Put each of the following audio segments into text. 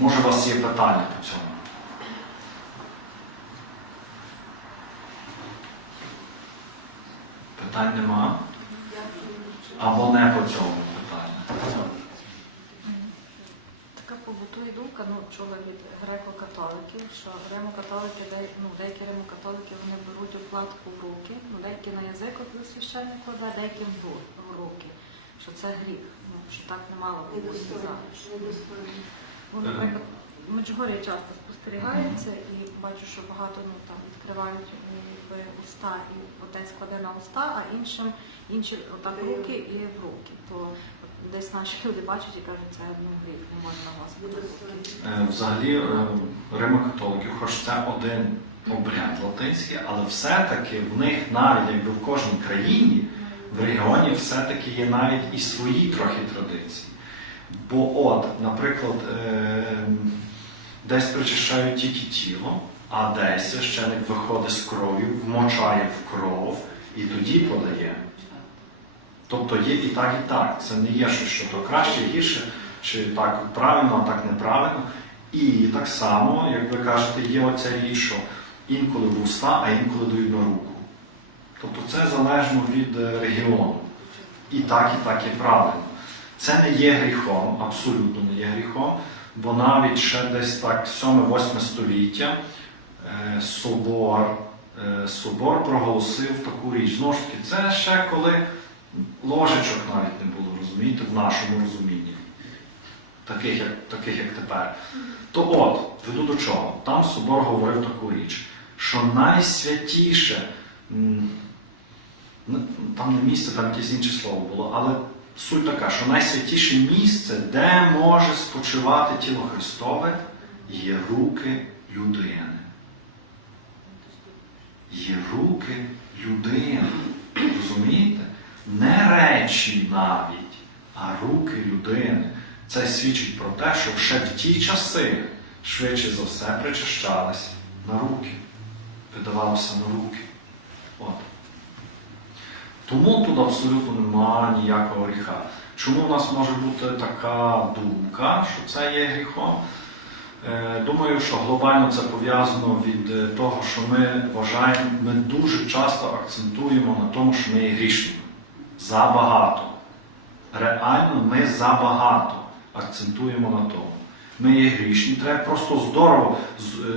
Може, у вас є питання по цьому? Питань нема? Або не по цьому питанню? Така побутує думка, ну чула від греко-католиків, що римо-католики, ну, деякі римо-католики вони беруть укладку в руки, ну, деякі на язик от священник кладе, деякі в руки. Що це гріх, ну, що так не мало бути Бо, наприклад, в часто спостерігається і бачу, що багато ну, там відкривають якби, уста і отець кладе на уста, а іншим інші отак руки і в руки. То десь наші люди бачать і кажуть, це ну, гріх, не можна Господа. руки. Е, Взагалі, е, римокатоликів, хоч це один обряд латинський, але все-таки в них навіть якби в кожній країні, в регіоні все-таки є навіть і свої трохи традиції. Бо от, наприклад, е, десь причищають тільки тіло, а десь священик виходить з кров'ю, вмочає в кров і тоді подає. Тобто є і так, і так. Це не є щось, що то краще, гірше, чи так правильно, а так неправильно. І так само, як ви кажете, є оця річ, що інколи в уста, а інколи дають на руку. Тобто це залежно від е, регіону. І так, і так є правильно. Це не є гріхом, абсолютно не є гріхом, бо навіть ще десь так 7-8 століття е, собор, е, собор проголосив таку річ. Знову ж таки, це ще коли ложечок навіть не було, розумієте, в нашому розумінні, таких як, таких, як тепер. То от, веду до чого? Там собор говорив таку річ, що найсвятіше, там не місце, там якесь інше слово було, але суть така, що найсвятіше місце, де може спочивати тіло Христове, є руки людини. Є руки людини. Розумієте? Не речі навіть, а руки людини. Це свідчить про те, що ще в ті часи швидше за все причащались на руки, видавалося на руки. От. Тому тут абсолютно немає ніякого гріха. Чому в нас може бути така думка, що це є гріхом? Е, Думаю, що глобально це пов'язано від е, того, що ми вважаємо, ми дуже часто акцентуємо на тому, що ми є грішними. Забагато. Реально ми забагато акцентуємо на тому. Ми є грішні, треба просто здорово, е,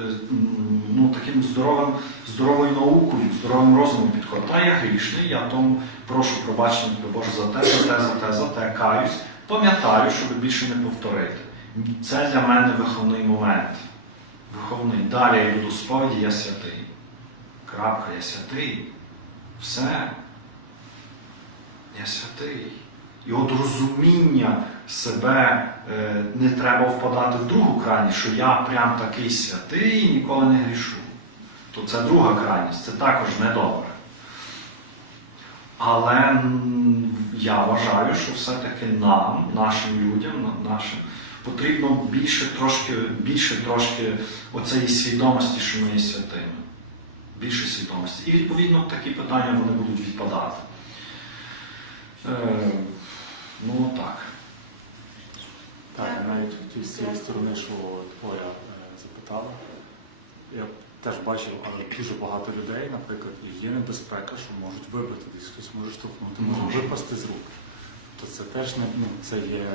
ну, таким здоровим, здоровою наукою, здоровим розумом підходити. Та я грішний, я тому прошу пробачення Боже за те, за те, за те, за те, каюсь. Пам'ятаю, щоб більше не повторити. Це для мене виховний момент. Виховний. Далі я йду до сповіді, я святий. Крапка, я святий. Все. Я святий. І от розуміння себе е, не треба впадати в другу крайність, що я прям такий святий і ніколи не грішу. То це друга крайність, це також недобре. Але я вважаю, що все-таки нам, нашим людям, нашим, потрібно більше трошки, більше трошки оцеї свідомості, що ми є святими. Більше свідомості. І відповідно такі питання вони будуть відпадати. Е, ну так. Так, я навіть хотів з цієї сторони, що Оля е, запитала. Я теж бачив, але дуже багато людей, наприклад, і є небезпека, що можуть вибити десь, хтось може штовхнути, може Може. випасти з рук. То це теж не ну, це є.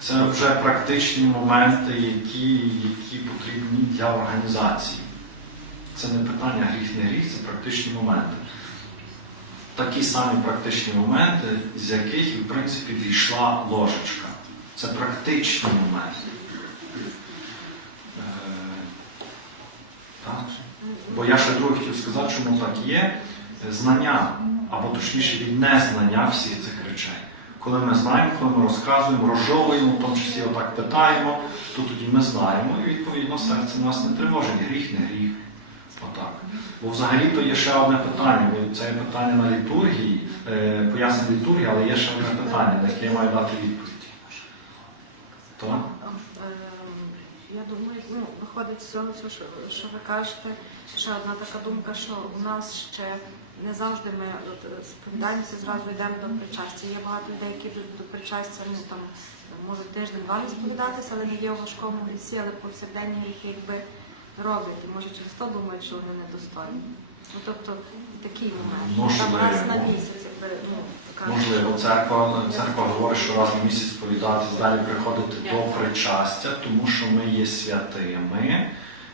Це вже практичні моменти, які, які потрібні для організації. Це не питання гріх, не гріх, це практичні моменти. Такі самі практичні моменти, з яких, в принципі, дійшла ложечка. Це практичні моменти. Е, так. Бо я ще друге хотів сказати, чому так є. Знання, або точніше від незнання всіх цих речей. Коли ми знаємо, коли ми розказуємо, розжовуємо, в тому числі отак питаємо, то тоді ми знаємо, і відповідно серце нас не тривожить. Гріх, не гріх. Отак. Бо взагалі то є ще одне питання, бо це є питання на літургії, е, пояснення літургії, але є ще одне питання, на яке я маю дати відповідь. Так? Ем, Я думаю, ну, виходить з цього, що, що ви кажете, ще одна така думка, що у нас ще не завжди ми от, е, сповідаємося, зразу йдемо до причастя. Є багато людей, які йдуть до причастя, ну там можуть тиждень-два не сповідатися, але не є у важкому грісі, але повсякденні гріхи якби роблять. І може через то думають, що вони недостойні. Ну, тобто такий момент. Там раз на місяць, якби, ну, Можливо, церква, церква говорить, що раз на місяць сповідатись, далі приходити до причастя, тому що ми є святими,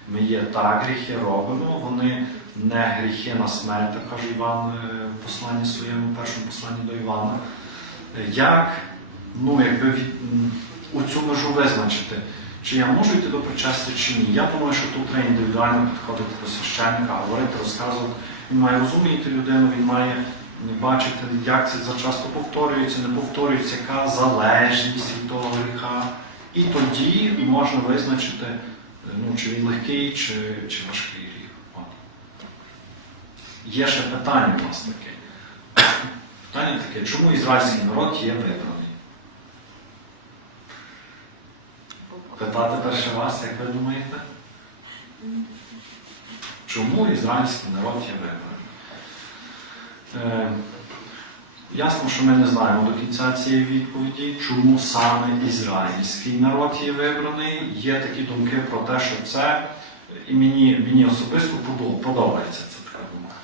ми є так гріхи робимо, вони не гріхи на смерть, так каже Іван е, в посланні своєму, першому посланні до Івана. Як ну, якби від, у цю межу визначити, чи я можу йти до причастя, чи ні? Я думаю, що тут треба індивідуально підходити до священника, говорити, розказувати. Він має розуміти людину, він має бачити, як це зачасто повторюється, не повторюється, яка залежність від того гріха. І тоді можна визначити, е, ну, чи він легкий, чи, чи важкий гріх. От. Є ще питання у нас таке. Питання таке, чому ізраїльський народ є вибраний? Питати перше вас, як ви думаєте? Чому ізраїльський народ є вибраний? Е, ясно, що ми не знаємо до кінця цієї відповіді, чому саме ізраїльський народ є вибраний. Є такі думки про те, що це, і мені, мені особисто подобається ця така думка.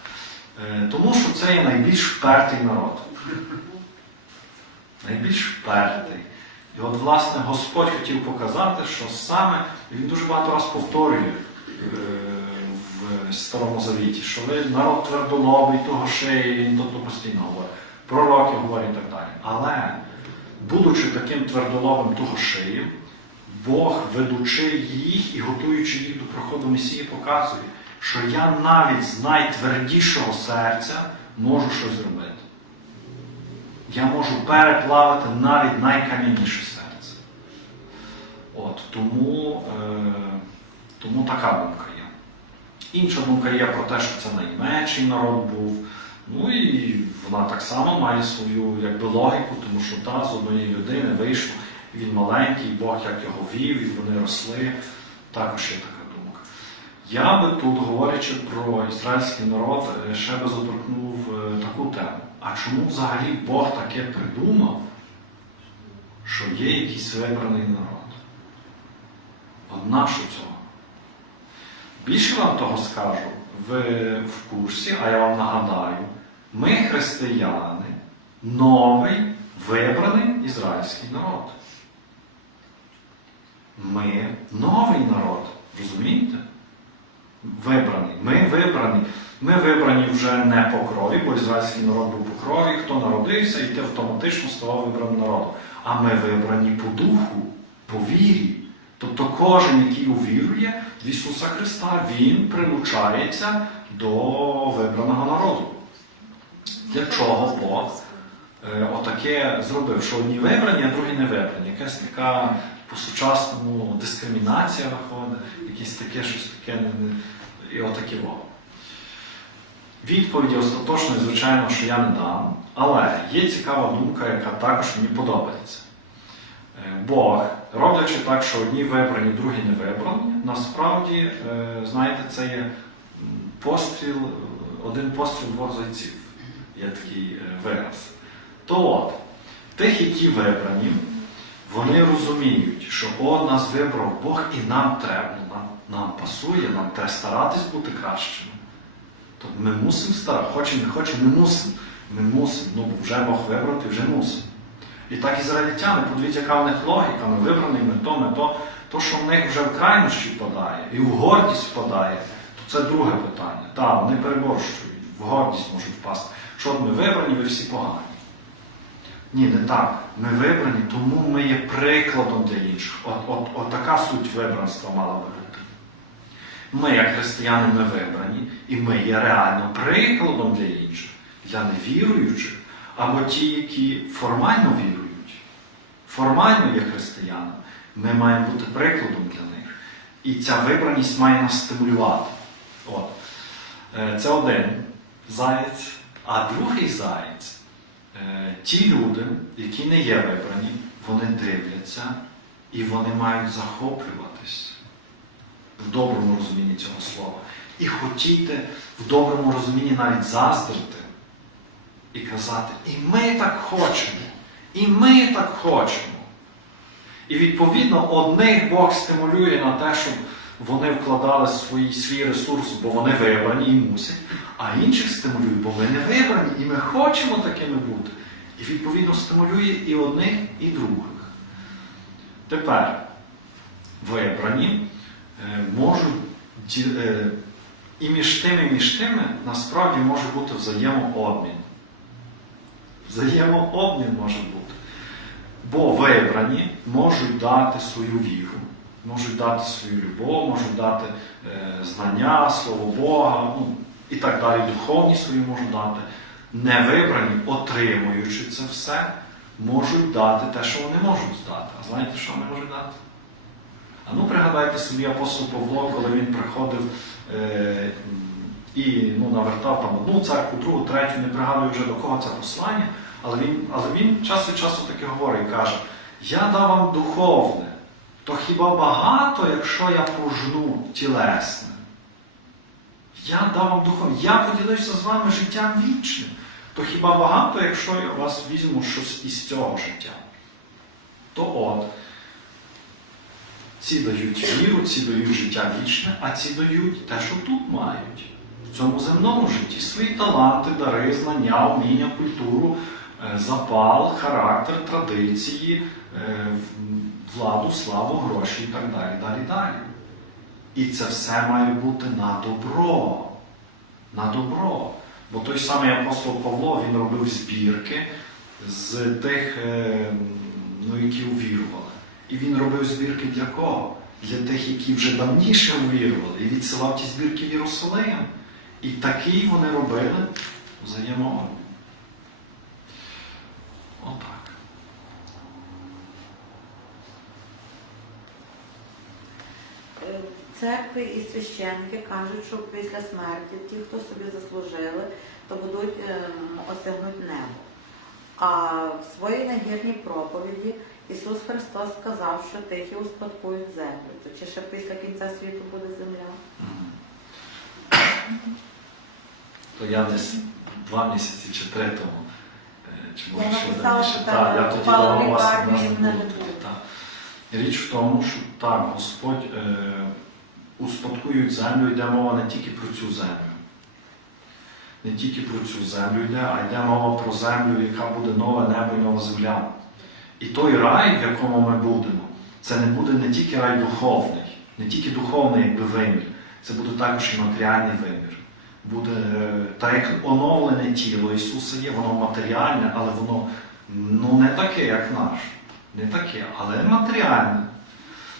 Е, тому що це є найбільш впертий народ. Найбільш впертий. І от, власне, Господь хотів показати, що саме він дуже багато раз повторює е, в Старому Завіті, що ви народ твердолобий, того шиї, він тобто постійно говорить. Пророки говорять і так далі. Але, будучи таким твердолобим того шиї, Бог, ведучи їх і готуючи їх до проходу Месії, показує, що я навіть з найтвердішого серця можу щось зробити. Я можу переплавити навіть найкам'яніше серце. От, тому, е, тому така думка. Інша думка є про те, що це найменший народ був. Ну і вона так само має свою якби, логіку, тому що та, з однієї людини вийшло, він маленький, Бог як його вів, і вони росли. Також є така думка. Я би тут, говорячи про ізраїльський народ, е, ще би заторкнув е, таку тему. А чому взагалі Бог таке придумав, що є якийсь вибраний народ? От нащо цього? Більше вам того скажу, ви в курсі, а я вам нагадаю, ми християни, новий вибраний ізраїльський народ. Ми новий народ, розумієте? Вибраний. Ми вибрані. Ми вибрані вже не по крові, бо ізраїльський народ був по крові, хто народився, і ти автоматично ставав вибраним народом. А ми вибрані по духу, по вірі. Тобто кожен, який увірує в Ісуса Христа, Він прилучається до вибраного народу. Для чого Бог е, отаке зробив, що одні вибрані, а другі не вибрані. Якась така по-сучасному дискримінація виходить, якесь таке щось таке, і отаке во. Відповіді остаточної, звичайно, що я не дам, але є цікава думка, яка також мені подобається. Бог, роблячи так, що одні вибрані, другі не вибрані, насправді, е, знаєте, це є постріл, один постріл двох зайців. Є такий е, вираз. То от, тих, які вибрані, вони розуміють, що от нас вибрав Бог і нам треба, нам, нам пасує, нам треба старатись бути кращими. Тобто ми мусимо старатися, хочемо, не хочемо, ми мусимо. Ми мусимо. Ну, вже Бог вибрав, ти вже мусимо. І так ізраїльтяни, подивіться, яка в них логіка, ми вибраний, ми то. То, що в них вже в крайнощі впадає, і в гордість впадає, то це друге питання. Так, вони переборщують, в гордість можуть впасти. Що от ми вибрані, ви всі погані. Ні, не так. Ми вибрані, тому ми є прикладом для інших. От, от, от така суть вибранства мала би бути. Ми, як християни, ми вибрані, і ми є реально прикладом для інших, для невіруючих, або ті, які формально вірують, формально є християнами, ми маємо бути прикладом для них. І ця вибраність має нас стимулювати. От. Е, Це один заєць, а другий заєць е, ті люди, які не є вибрані, вони дивляться і вони мають захоплюватись в доброму розумінні цього слова. І хотіти в доброму розумінні навіть заздрити і казати, і ми так хочемо, і ми так хочемо. І відповідно одних Бог стимулює на те, щоб вони вкладали свій, свій ресурс, бо вони вибрані і мусять, а інших стимулює, бо ми не вибрані, і ми хочемо такими бути. І відповідно стимулює і одних, і других. Тепер вибрані е, можуть е, і між тими, і між тими насправді може бути взаємообмін. Взаємообмін може бути. Бо вибрані можуть дати свою віру, можуть дати свою любов, можуть дати е, знання, слово Бога, ну, і так далі, духовні свої можуть дати. Невибрані, отримуючи це все, можуть дати те, що вони можуть дати. А знаєте, що вони можуть дати? А ну пригадайте собі апостол Павло, коли він приходив е, і ну, навертав там одну церкву, другу, третю, не пригадую вже до кого це послання, але він, але він час від часу таки говорить і каже: Я дав вам духовне, то хіба багато, якщо я пожну тілесне? Я дав вам духовне, я поділився з вами життям вічним. То хіба багато, якщо я у вас візьму щось із цього життя? То от, ці дають віру, ці дають життя вічне, а ці дають те, що тут мають. В цьому земному житті свої таланти, дари, знання, вміння, культуру, е, запал, характер, традиції, е, владу, славу, гроші і так далі, далі, далі. І це все має бути на добро. На добро. Бо той самий апостол Павло він робив збірки з тих, е, ну, які увірували. І він робив збірки для кого? Для тих, які вже давніше увірували, і відсилав ті збірки в Єрусалим. І такий вони робили взаємообмін. Отак. Е, Церкви і священники кажуть, що після смерті ті, хто собі заслужили, то будуть ем, осягнуть небо. А в своїй нагірній проповіді Ісус Христос сказав, що тихі успадкують землю. То чи ще після кінця світу буде земля? То я десь два місяці чи три тому. е, Чи може ще раніше. що Так, я тоді давав вас так. Річ в тому, що так, Господь е, успадкують землю, йде мова не тільки про цю землю. Не тільки про цю землю йде, а йде мова про землю, яка буде нове небо і нова земля. І той рай, в якому ми будемо, це не буде не тільки рай духовний, не тільки духовний якби вимір, це буде також і матеріальний вимір. Буде е, так як оновлене тіло Ісуса є, воно матеріальне, але воно ну, не таке, як наш. Не таке, але матеріальне.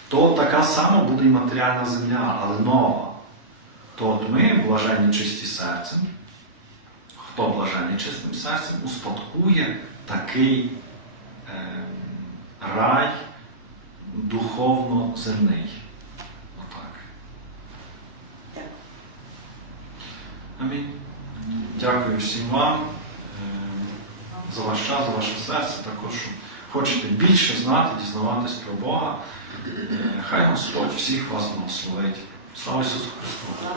То така сама буде і матеріальна земля, але нова. То от ми, блаженні чисті серцем, хто блаженний чистим серцем, успадкує такий е, рай духовно-земний. Отак. Так. Амінь. Дякую всім вам е, за ваш час, за ваше серце. Також що хочете більше знати, дізнаватись про Бога. Е, Хай Господь всіх вас благословить. Слава Ісусу Христу!